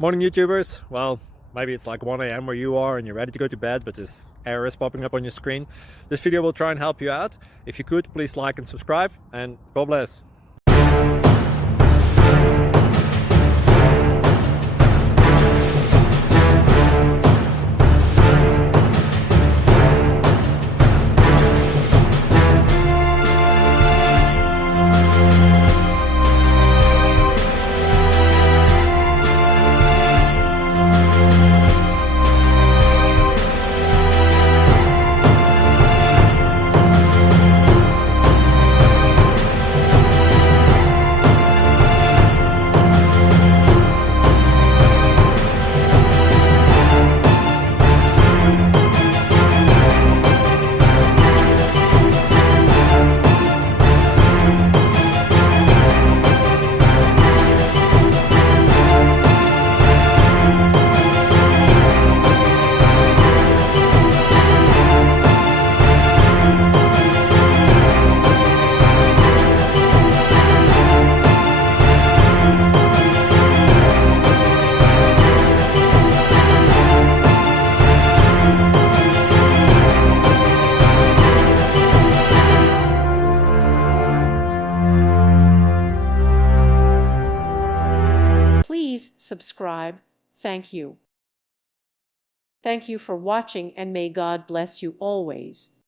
Morning YouTubers. Well, maybe it's like 1 a.m. where you are and you're ready to go to bed, but this error is popping up on your screen. This video will try and help you out. If you could, please like and subscribe, and God bless. Please subscribe. Thank you. Thank you for watching, and may God bless you always.